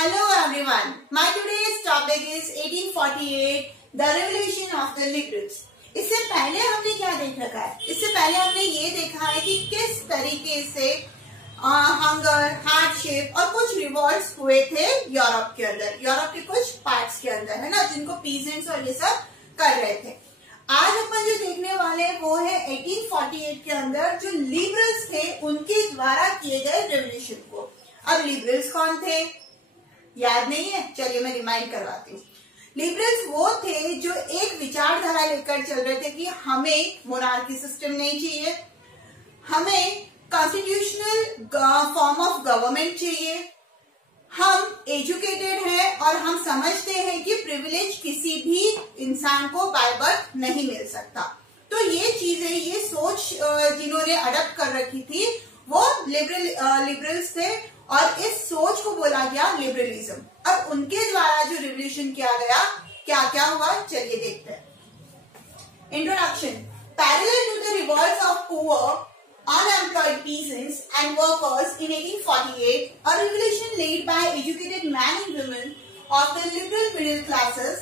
Hello everyone. My today's topic is 1848, the revolution of the liberals. इससे पहले हमने क्या देख रखा है? इससे पहले हमने ये देखा है कि किस तरीके से हंगर, हार्डशिप और कुछ रिवॉल्ट्स हुए थे यूरोप के अंदर, यूरोप के कुछ पार्ट्स के अंदर, है ना, जिनको पीजेंट्स और ये सब कर रहे थे। आज अपन जो देखने वाले हैं वो है 1848 के अंदर जो लिबरल्स थे उनके द्वारा किए गए रेवोल्यूशन को। अब लिबरल्स कौन थे? याद नहीं है? चलिए मैं रिमाइंड करवाती हूँ। लिबरल्स वो थे जो एक विचारधारा लेकर चल रहे थे कि हमें मोनार्की सिस्टम नहीं चाहिए, हमें कॉन्स्टिट्यूशनल फॉर्म ऑफ गवर्नमेंट चाहिए, हम एजुकेटेड हैं और हम समझते हैं कि प्रिविलेज किसी भी इंसान को बाय बर्थ नहीं मिल सकता। तो ये चीजें, ये सोच जिन्होंने अडॉप्ट कर रखी थी वो लिबरल्स थे और इस सोच को बोला गया लिबरलिज्म। अब उनके द्वारा जो रिवोल्यूशन किया गया, क्या क्या हुआ, चलिए देखते हैं। Introduction. Parallel to the revolts of poor unemployed peasants and workers in 1848, a revolution led by educated men and women of the liberal middle classes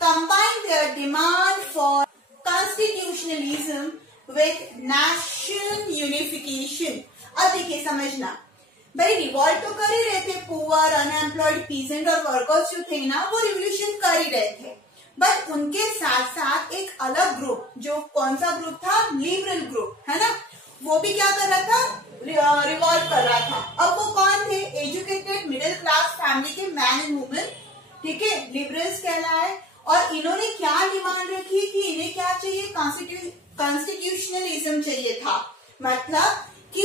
combined their demand for constitutionalism with nation unification. अब देखिए समझना भाई, revolt तो कर ही रहे थे, poor, unemployed, peasant और workers जो थे ना वो रिवोल्यूशन कर ही रहे थे, बट उनके साथ साथ एक अलग ग्रुप, जो कौन सा ग्रुप था, लिबरल ग्रुप, है ना, वो भी क्या कर रहा था, रिवॉल्ट कर रहा था। अब वो कौन थे? एजुकेटेड मिडिल क्लास फैमिली के मैन एंड वुमेन, ठीक है, लिबरल्स कहलाए। और इन्होंने क्या डिमांड रखी कि इन्हें क्या चाहिए, कॉन्स्टिट्यूशनलिज्म चाहिए था, मतलब कि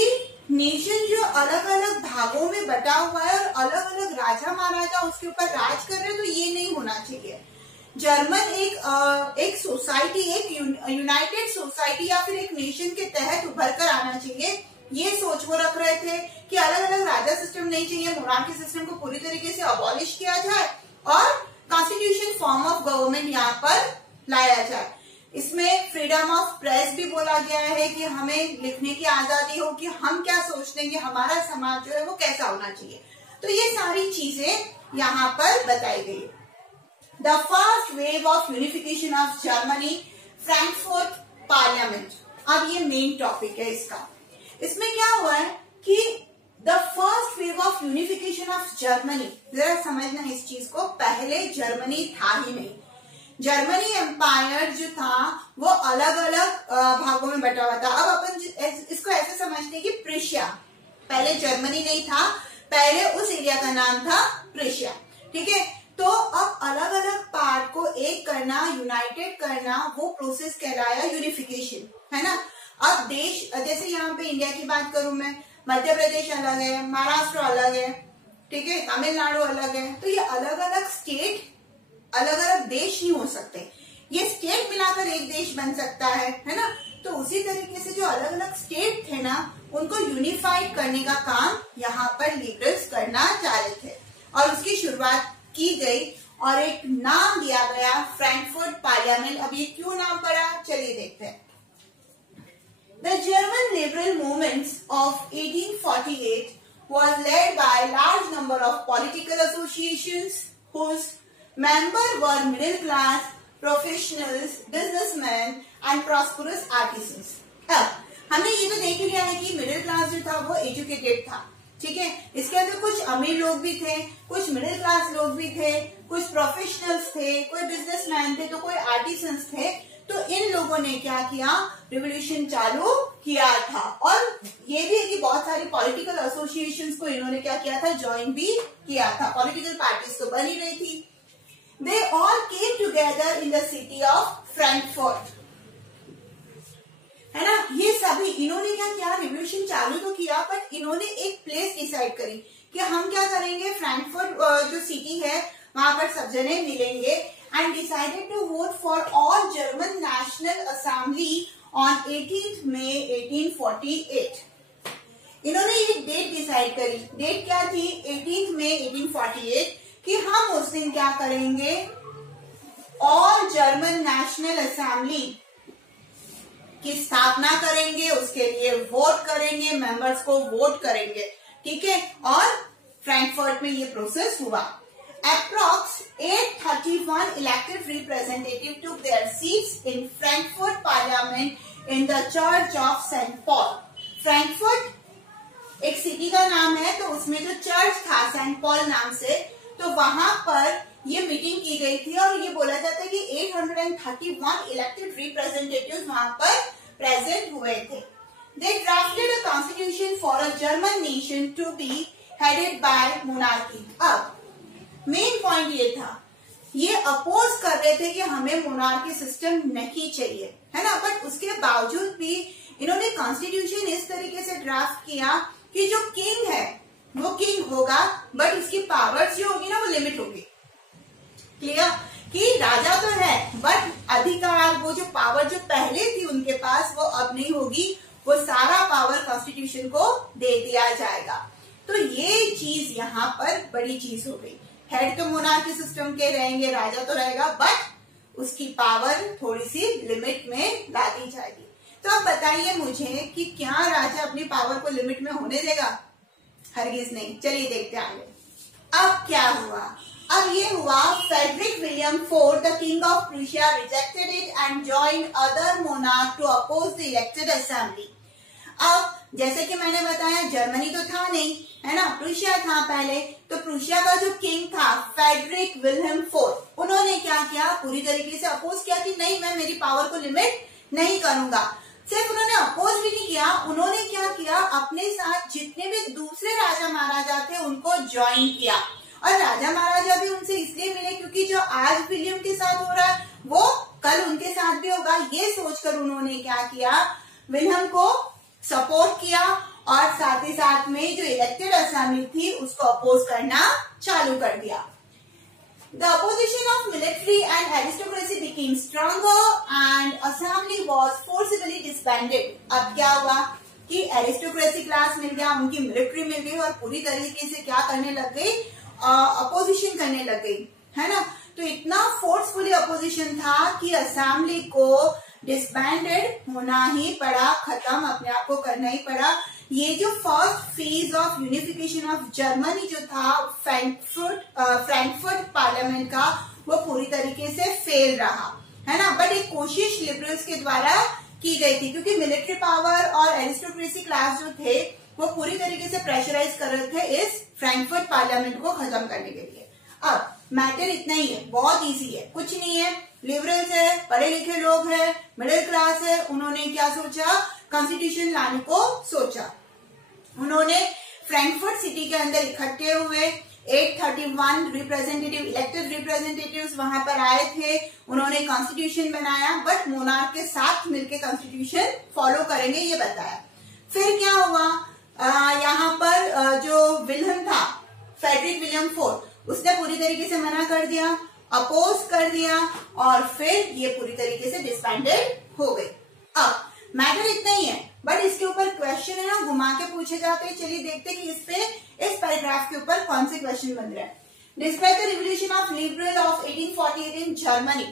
नेशन जो अलग अलग भागों में बटा हुआ है और अलग अलग राजा महाराजा उसके ऊपर राज कर रहे हैं, तो ये नहीं होना चाहिए। जर्मन एक सोसाइटी, एक यूनाइटेड सोसाइटी या फिर एक नेशन के तहत उभर कर आना चाहिए, ये सोच वो रख रहे थे कि अलग अलग राजा सिस्टम नहीं चाहिए, मोनार्की सिस्टम को पूरी तरीके से अबॉलिश किया जाए और कॉन्स्टिट्यूशन फॉर्म ऑफ गवर्नमेंट यहाँ पर लाया जाए। इसमें फ्रीडम ऑफ प्रेस भी बोला गया है कि हमें लिखने की आजादी हो कि हम क्या सोचते हैं कि हमारा समाज जो है वो कैसा होना चाहिए। तो ये सारी चीजें यहाँ पर बताई गई। The first wave of unification of Germany, Frankfurt Parliament। अब ये मेन टॉपिक है इसका। इसमें क्या हुआ है कि the first wave of unification of Germany, जरा समझना इस चीज को, पहले जर्मनी था ही नहीं। जर्मनी एम्पायर जो था वो अलग अलग भागों में बटा हुआ था। अब अपन इसको ऐसे समझते हैं कि प्रेशिया, पहले जर्मनी नहीं था, पहले उस एरिया का नाम था प्रेशिया, ठीक है। तो अब अलग अलग पार्ट को एक करना, यूनाइटेड करना, वो प्रोसेस कहलाया यूनिफिकेशन, है ना। अब देश, जैसे यहाँ पे इंडिया की बात करूं मैं, मध्य प्रदेश अलग है, महाराष्ट्र अलग है, ठीक है, तमिलनाडु अलग है, तो ये अलग अलग स्टेट, अलग अलग देश नहीं हो सकते, ये स्टेट मिलाकर एक देश बन सकता है ना। तो उसी तरीके से जो अलग अलग स्टेट थे ना, उनको यूनिफाइड करने का काम यहाँ पर लिबरल्स करना चाह रहे थे और उसकी शुरुआत की गई और एक नाम दिया गया फ्रैंकफर्ट पार्लियामेंट। अब ये क्यों नाम पड़ा, चलिए देखते हैं। The German liberal movements of 1848 was led by a large number of political associations whose members were middle class, professionals, businessmen and prosperous artisans। अब हमने ये तो देख लिया है कि मिडिल क्लास जो था वो एजुकेटेड था, ठीक है, इसके अंदर कुछ अमीर लोग भी थे, कुछ मिडिल क्लास लोग भी थे, कुछ प्रोफेशनल्स थे, कोई बिजनेसमैन थे, तो कोई आर्टिसंस थे। तो इन लोगों ने क्या किया, रिवोल्यूशन चालू किया था। और ये भी है कि बहुत सारी पॉलिटिकल एसोसिएशंस को इन्होंने क्या किया था, ज्वाइन भी किया था, पॉलिटिकल पार्टीज तो बनी रही थी। They all came together in the city of Frankfurt, है ना। ये सभी इन्होंने क्या किया, रिवोल्यूशन चालू तो किया, बट इन्होंने एक प्लेस डिसाइड करी कि हम क्या करेंगे, फ्रैंकफर्ट जो सिटी है वहां पर सब जने मिलेंगे and decided to vote for all German national assembly on 18 May 1848। इन्होंने ये डेट डिसाइड करी, डेट क्या थी, 18 मई 1848, कि हम उस दिन क्या करेंगे, ऑल जर्मन नेशनल असेंबली की स्थापना करेंगे, उसके लिए वोट करेंगे, मेंबर्स को वोट करेंगे, ठीक है, और फ्रैंकफर्ट में ये प्रोसेस हुआ। Approx 831 elected representative took their seats in Frankfurt parliament in the church of Saint Paul. Frankfurt एक सिटी का नाम है, तो उसमें जो चर्च था सेंट पॉल नाम से, तो वहां पर ये मीटिंग की गई थी और ये बोला जाता है कि 831 इलेक्टेड रिप्रेजेंटेटिव्स वहां पर प्रेजेंट हुए थे। They drafted a constitution for a German nation to be headed by monarchy। अब मेन पॉइंट ये था, ये अपोज कर रहे थे कि हमें मोनार्की सिस्टम नहीं चाहिए, है ना, बट उसके बावजूद भी इन्होंने कॉन्स्टिट्यूशन इस तरीके से ड्राफ्ट किया कि जो किंग है वो किंग होगा, बट उसकी पावर्स जो होगी ना वो लिमिट होगी। क्लियर कि राजा तो है, बट अधिकार, वो जो पावर जो पहले थी उनके पास वो अब नहीं होगी, वो सारा पावर कॉन्स्टिट्यूशन को दे दिया जाएगा। तो ये चीज यहाँ पर बड़ी चीज हो गई। हेड तो मोनार्की सिस्टम के रहेंगे, राजा तो रहेगा, बट उसकी पावर थोड़ी सी लिमिट में ला दी जाएगी। तो अब बताइए मुझे कि क्या राजा अपनी पावर को लिमिट में होने देगा? हरगिज नहीं। चलिए देखते हैं आगे। अब क्या हुआ? अब ये हुआ, Frederick William fourth, the king of Prussia, rejected it and joined other monarch to oppose the elected assembly. अब जैसे कि मैंने बताया, जर्मनी तो था नहीं, है ना, प्रूशिया था पहले, तो प्रूशिया का जो किंग था फ्रेडरिक विलियम फोर्थ, उन्होंने क्या किया, पूरी तरीके से अपोज किया कि नहीं, मैं मेरी पावर को लिमिट नहीं करूंगा। सिर्फ उन्होंने अपोज भी नहीं किया, उन्होंने क्या किया, अपने साथ जितने भी दूसरे राजा महाराजा थे उनको ज्वाइन किया। और राजा महाराजा भी उनसे इसलिए मिले क्योंकि जो आज विलियम के साथ हो रहा है वो कल उनके साथ भी होगा, ये सोचकर उन्होंने क्या किया, विलियम को सपोर्ट किया और साथ ही साथ में जो इलेक्टेड असेंबली थी उसको अपोज करना चालू कर दिया। The opposition of military and aristocracy became stronger and assembly was forcibly disbanded। अब क्या हुआ कि एरिस्टोक्रेसी क्लास मिल गया, उनकी मिलिट्री मिल गई और पूरी तरीके से क्या करने लग गई, अपोजिशन करने लग गई, है ना। तो इतना फोर्सफुली अपोजिशन था कि असेंबली को डिसबैंडेड होना ही पड़ा, खत्म अपने आप को करना ही पड़ा। ये जो first phase of unification of Germany जो था फ्रैंकफर्ट पार्लियामेंट का, वो पूरी तरीके से फेल रहा, है ना। बट एक कोशिश लिबरल्स के द्वारा की गई थी क्योंकि मिलिट्री पावर और एरिस्टोक्रेसी क्लास जो थे वो पूरी तरीके से प्रेशराइज कर रहे थे इस फ्रैंकफर्ट पार्लियामेंट को खत्म करने के लिए। अब मैटर इतना ही है, बहुत इजी है, कुछ नहीं है। लिबरल्स है, पढ़े लिखे लोग है, मिडिल क्लास है, उन्होंने क्या सोचा, कॉन्स्टिट्यूशन लाने को सोचा। उन्होंने फ्रैंकफर्ट सिटी के अंदर इकट्ठे हुए, 831 रिप्रेजेंटेटिव इलेक्टेड रिप्रेजेंटेटिव्स वहां पर आए थे, उन्होंने कॉन्स्टिट्यूशन बनाया, बट मोनार्क के साथ मिलकर कॉन्स्टिट्यूशन फॉलो करेंगे ये बताया। फिर क्या हुआ, यहाँ पर जो विलियम था फ्रेडरिक विलियम फोर्थ, उसने पूरी तरीके से मना कर दिया, अपोज कर दिया और फिर ये पूरी तरीके से डिसबैंडेड हो गई। अब मैटर इतना ही है, बट इसके ऊपर क्वेश्चन है ना घुमा के पूछे जाते हैं। चलिए देखते हैं कि इस पैराग्राफ के ऊपर कौन से क्वेश्चन बन रहे हैं। Describe the revolution of liberal of 1848 in Germany.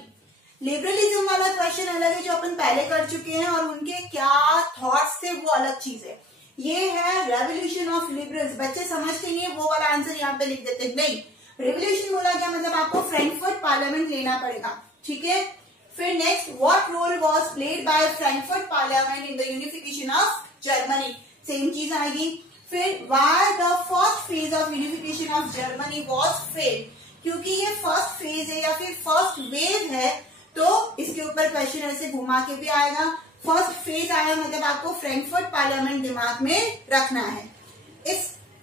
Liberalism वाला क्वेश्चन अलग है जो अपन पहले कर चुके हैं और उनके क्या थॉट्स थे वो अलग चीज है। ये है रेवोल्यूशन ऑफ लिबरल्स। बच्चे समझते नहीं है, वो वाला आंसर यहाँ पे लिख देते नहीं। रेवोल्यूशन बोला क्या, मतलब आपको फ्रैंकफर्ट पार्लियामेंट लेना पड़ेगा, ठीक है। फिर next, what role was played by Frankfurt parliament in the unification of Germany, same चीज आएगी। फिर why the first phase of unification of Germany was failed, क्योंकि ये फर्स्ट फेज है या फिर फर्स्ट वेव है, तो इसके ऊपर क्वेश्चन ऐसे घुमा के भी आएगा। फर्स्ट फेज आया मतलब आपको फ्रैंकफर्ट पार्लियामेंट दिमाग में रखना है।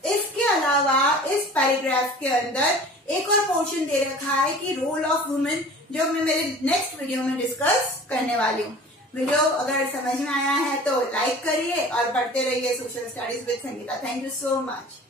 इसके अलावा इस पैराग्राफ के अंदर एक और पोर्शन दे रखा है कि रोल ऑफ वुमेन, जो मैं मेरे नेक्स्ट वीडियो में डिस्कस करने वाली हूँ। वीडियो अगर समझ में आया है तो लाइक करिए और पढ़ते रहिए social studies with Sangeeta. Thank you so much.